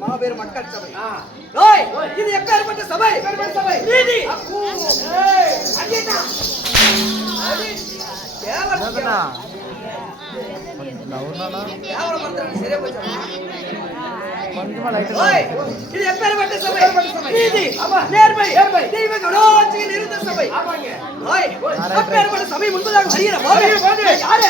மாபெரும் மக்கள் சபை. இது எப்பேற்பட்ட சபை? நீதி. இது எப்பேற்பட்ட சபை? நீதி, நேர்மை, தெய்வ கடாட்சியின் இருந்த சபை. அப்பேற்பட்ட சபை முன்பதாக வருகிற போது யாரு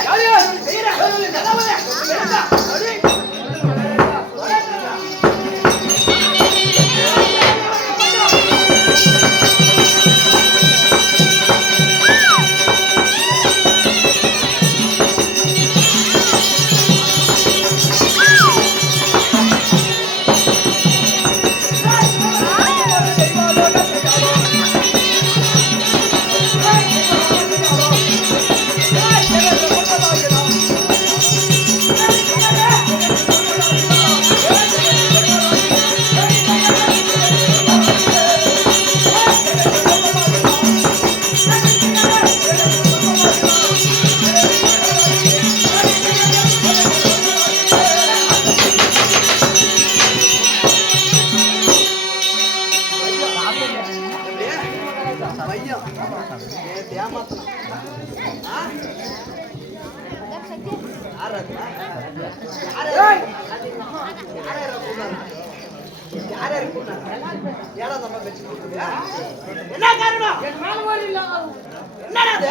என்ன காரணம்? என்னது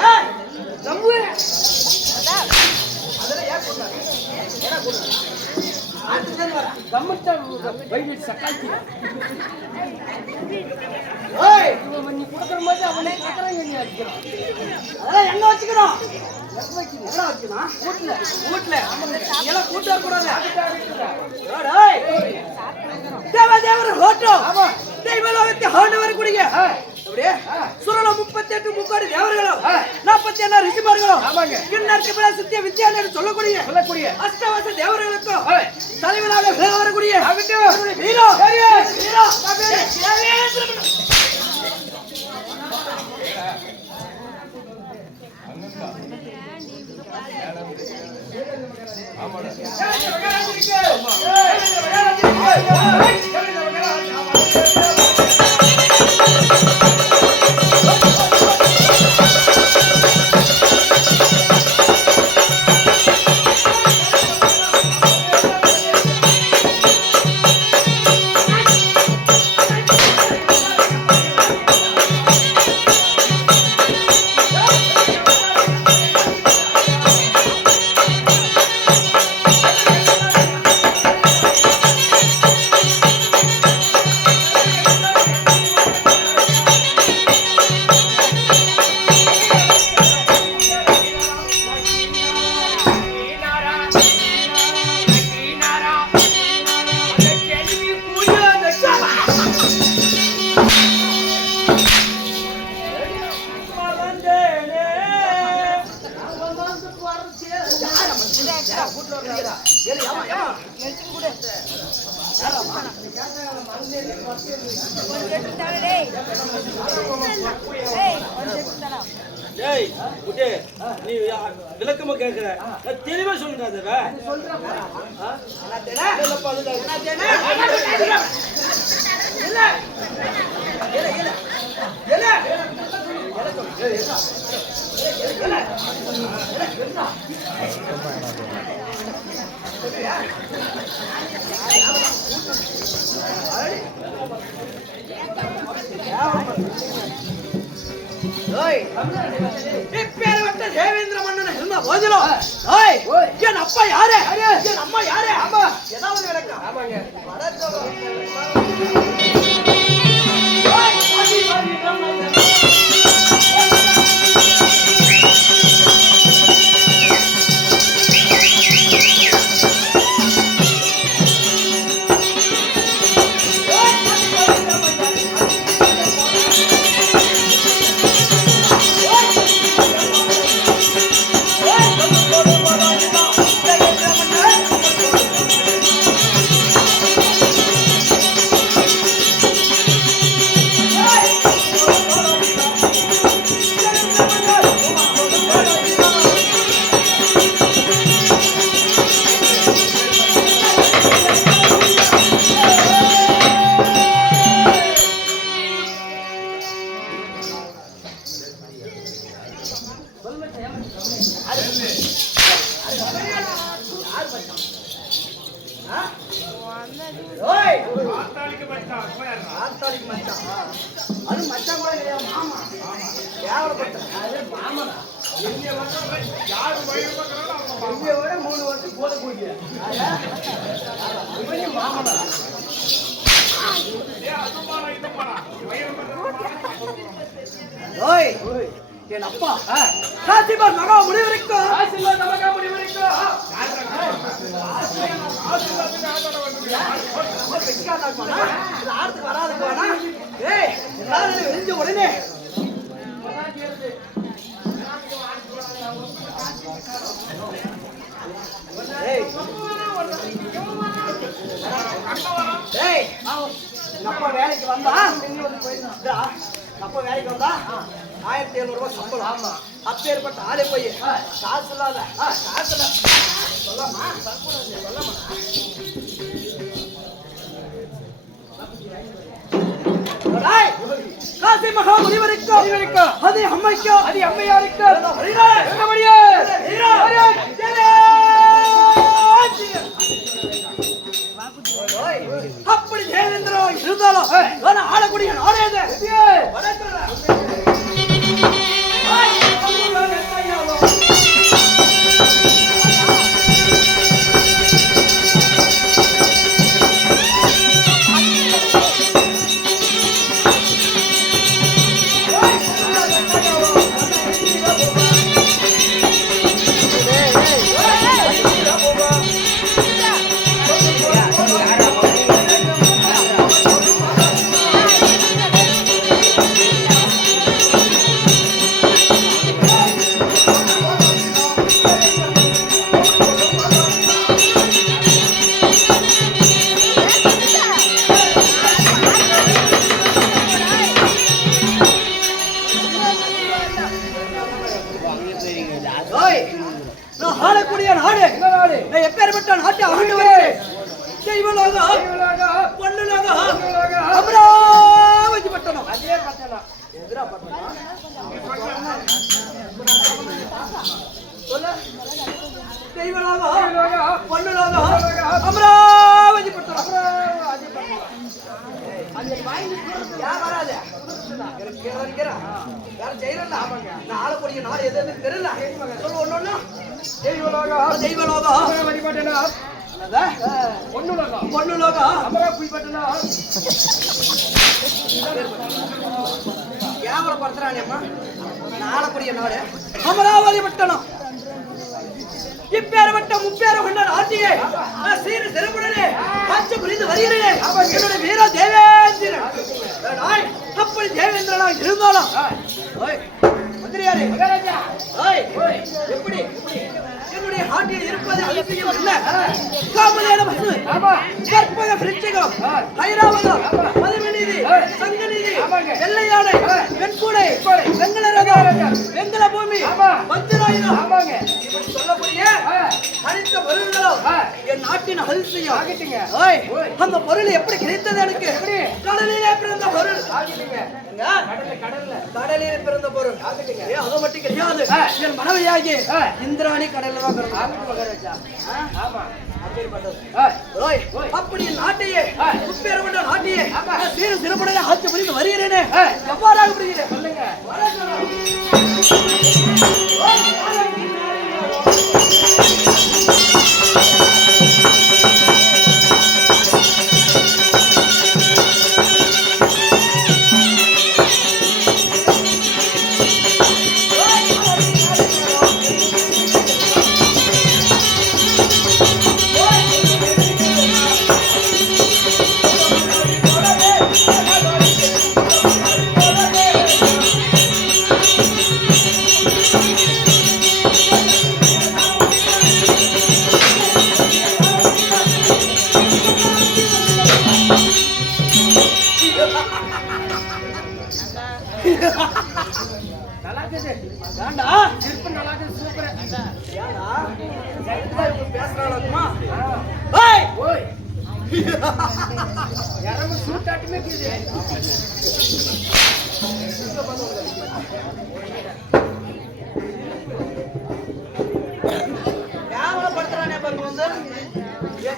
எங்க வச்சுக்கணும்? சுரல 38 முக்கோடி தேவர்களும் 41 ரிஷிமார்களும் சித்திய வித்யாலயம் சொல்லக்கூடிய அஷ்டவச தேவர்களுக்கும் தலைவனாக வரக்கூடிய வீரோ நீ விளக்கமா கேட்கிற தெளிவா சொல்லுங்க. தேவேந்திர மன்னன் இருந்த போதிலும் என் அப்பா யாரு என் அம்மா யாரு ஏதாவது விளக்கம் அது மச்சான் கூட கிடையாது மாமா கேவலப்பட்ட மாமா விட 3 வருஷம் போட போய் மாமனா என் அப்பா காசிபார் மகா முடிவரைக்கும் ஆத்துக்கு வராதுக்கு வேணா எல்லாரும் விரிஞ்ச உடனே அப்பா வேலைக்கு வந்தா அப்பா வேலைக்கு வந்தா 1700 ரூபாய் சம்பளம். ஆமா அப்பேற்பட்ட ஆளே போய் காசு இல்லாத காசுல சொல்லாமா சொல்லாமா காசி மகா முனிவருக்கும் அது அம்மைக்கும் அது அம்மையாருக்கும் தெய்வலோகம் பொன்னுலோகம் அமராவதி பட்டணம். அதே பட்டணம் எதிரா பட்டணம் சொல்லு. தெய்வலோகம் பொன்னுலோகம் அமராவதி பட்டணம். யார் வராது யாரும் செய்யறா ஆளக்கூடிய நாடு எது தெரியல சொல்லு ஒண்ணு. தெய்வலோகம் தெய்வலோகம் பொன்னுலோகம் அமராவதி பட்டணம். கேவலப்படுத்துறானேம்மா ஆளக்கூடிய நாடு அமராவதி பட்டணம். இப்பேற்பட்ட முப்பேற கொண்ட நாட்டிலே சீரு சிறப்புடனே காட்சி புரிந்து வருகிறேன். என்னுடைய வீர தேவேந்திரன். அப்படி தேவேந்திரனா இருந்தாலும் மந்திரியாரே எப்படி என்னுடைய நாட்டில் இருப்பது அவசியம் அல்ல. காமதேன பசு கற்பக விருட்சிகம் ஐராவதம் மதுமநீதி சங்கநீதி வெள்ளை யானை வெண்கூடை வெங்கல ரதம் வெங்கல பூமி வஜ்ராயுதம் சொல்லக்கூடிய அனைத்து பொருள்களும் என் நாட்டின் அதிசயம். அந்த பொருள் எப்படி கிடைத்தது? எனக்கு கடலிலே பிறந்த பொருள். கடலில் பிறந்த பொருள் அது மட்டும் கிடையாது. என் மனைவியாகி இந்திராணி கடல்ல தான் அப்படி நாட்டையே முப்பேற கொண்ட நாட்டையே சீரும் சிறப்புடைய ஆட்சி புரிந்து வருகிறேனே. எவ்வாறாக புரிகிறேன் சொல்லுங்க.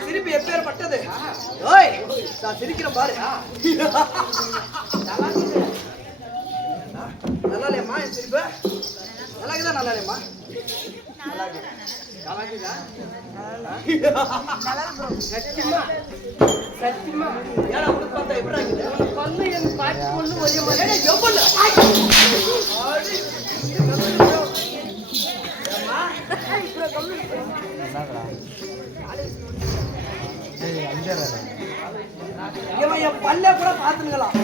திருப்பி எப்பேற்பட்டது சிரிக்கிற பாரு. நல்லா இல்லையம்மா என் சிரிப்பு? நல்லாக்குதா? நல்லா இல்லையம்மா? சத்தியமா ஏடா உனக்கு பார்த்தா எப்படி இருக்குது? பல்லு என் பாட்டி பொண்ணு ஒரே மாதிரி எவ்வளவு என் பல்ல கூட பாத்துக்கலாம்.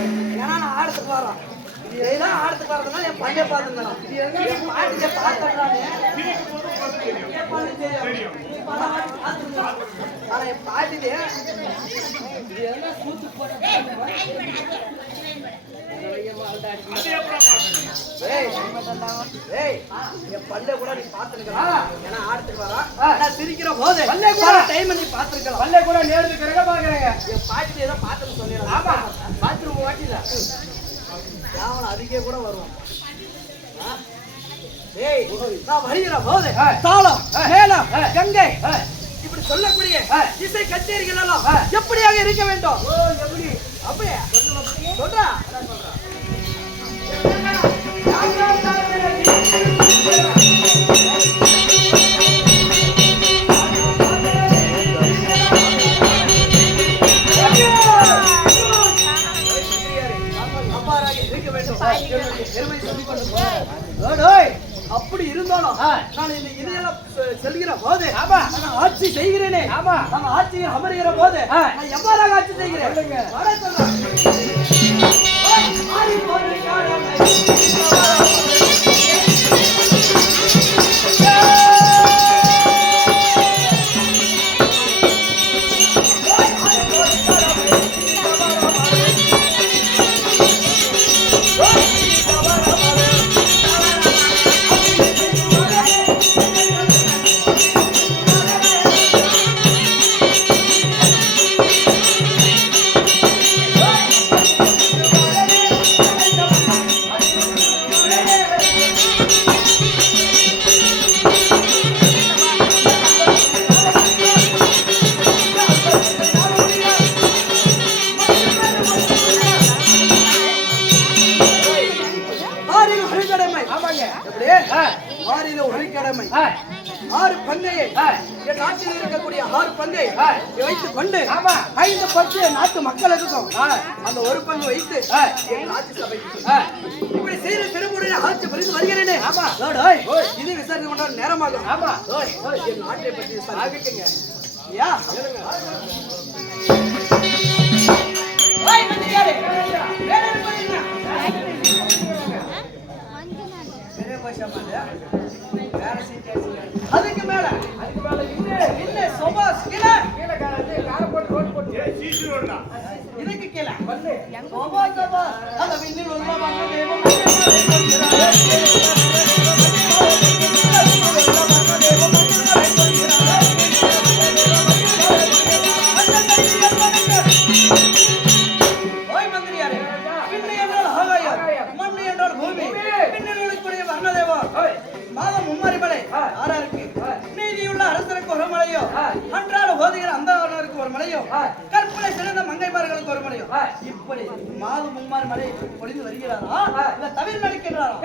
ஏன்னா நான் ஆடத்துக்கு வரேன். இதெல்லாம் ஆடத்துக்கு வரதுனால என் பல்ல பாத்துக்கலாம். என் பாட்டிய பாத்துறானே ஆனா என் பாட்டிலே என் பல்ல கூட நீ பாத்துருக்கலாம். ஏன்னா ஆடத்துக்கு வரா சிரிக்கிற போது டைம் நீ பாத்துருக்கலாம். பல்ல கூட நேரத்துக்கு பாக்குறேங்க. என் பாட்டி ஏதோ பாத்துன்னு சொல்லிடலாம். பாத்ரூம் வாட்டில அதுக்கே கூட வருவோம். நான் வருகிற போது தாளம் மேளம் கங்கை இப்படி சொல்லக்கூடிய இசை கச்சேரிகள் எல்லாம் எப்படியாக இருக்க வேண்டும்? அப்படியே சொல்றா அப்படி இருந்தாலும் நான் இந்த இதையெல்லாம் செல்கிற போது நான் ஆட்சி செய்கிறேனே. நான் ஆட்சியில் அமர்கிற போது நான் எவ்வாறாக ஆட்சி செய்கிறேன்? 6 பங்கையை என் நாட்டில் இருக்கக்கூடிய 6 பங்கை வைத்துக் கொண்டு 5 பங்கு நாட்டு மக்களுக்கும் அந்த ஒரு பங்கு வைத்து என் ஆட்சி சபைக்கு இப்படி செய்த திருமுறையை ஆட்சி புரிந்து வருகிறேனே. இது விசாரித்து கொண்ட நேரமாகும். என் நாட்டை பற்றி விசாரிக்கீங்க. அதுக்கு மேல இல்ல சோபாஸ் கீழே இதுக்கு கீழே சோபாஸ் அந்த விண்ணில் உள்ள மாதம் மும்மரிமலை ஆறாருக்கு நீதியுள்ள அரசருக்கு ஒரு மலையோ அன்றாட ஓதுகிற அந்தவருக்கு ஒரு மலையோ கற்பனை சிறந்த மங்கைமார்களுக்கு ஒரு மலையோ இப்படி மாதம் மும்மாறு மலை பொழிந்து வருகிறாரா இல்ல தவிர நடிக்கின்றாரா?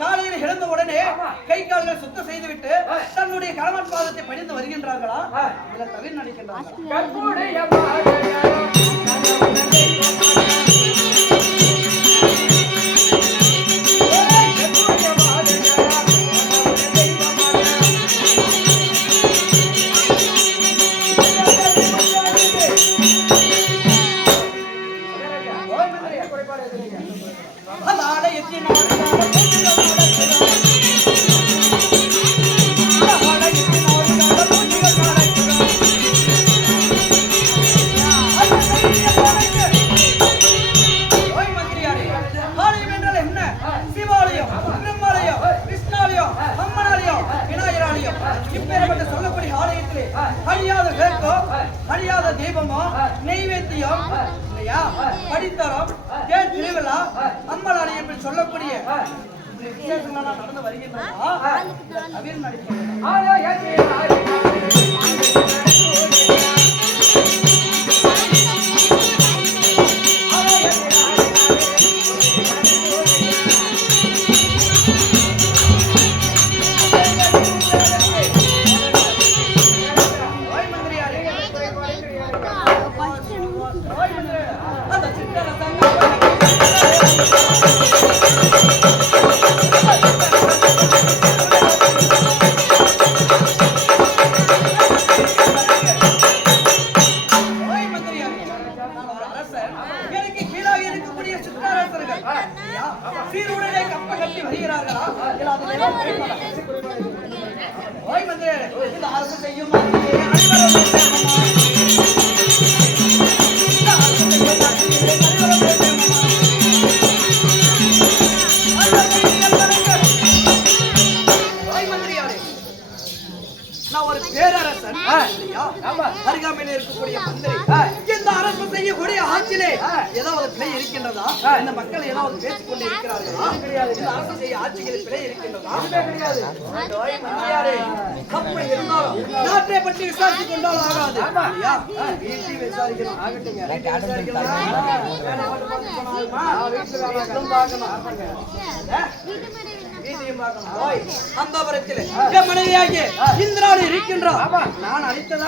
காலையில் எழுந்த உடனே கை கால்கள் சுத்தம் செய்துவிட்டு தன்னுடைய கணவன் பாதத்தை பணிந்து வருகின்றார்களா இல்ல தவிர நடிக்கின்றார்களா? சொல்லக்கூடிய ஆலயத்திலே அழியாத வேர்க்கோ அழியாத தீபமோ நெய்வேத்தியம் இல்லையா படித்தரம் தேர் திருவிழா அம்மன் ஆலயம் என்று சொல்லக்கூடிய விசேஷங்களாக நடந்து வருகின்றன. தவிர நடிக்கிறார் சீருடனே கப்ப கட்டி வருகிறார்களா? ஓய் மந்திரே, இந்த அரசு செய்யும் ஒரு பேரரசன் அருகாமையில் இருக்கக்கூடிய மந்திரி இந்த அரசு செய்யக்கூடிய ஆட்சியிலே ஏதாவது பிழை இருக்கின்றதா? இந்த மக்கள் ஏதாவது பேசிக் கொண்டு இருக்கிறார்களா? இந்த அரசு செய்ய ஆட்சிகளில் பிழை இருக்கின்றதா? அப்படி இருந்தாலும் நாட்டை பற்றி விசாரித்துக் கொண்டால் ஆகாது. வீட்டை விசாரிக்கலாம் அந்த புறத்தில் என் மனைவியாகிய இந்திராணி இருக்கின்றார். நான் அளித்ததாக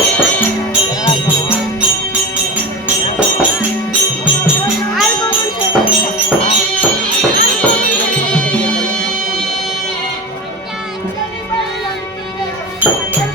Thank you.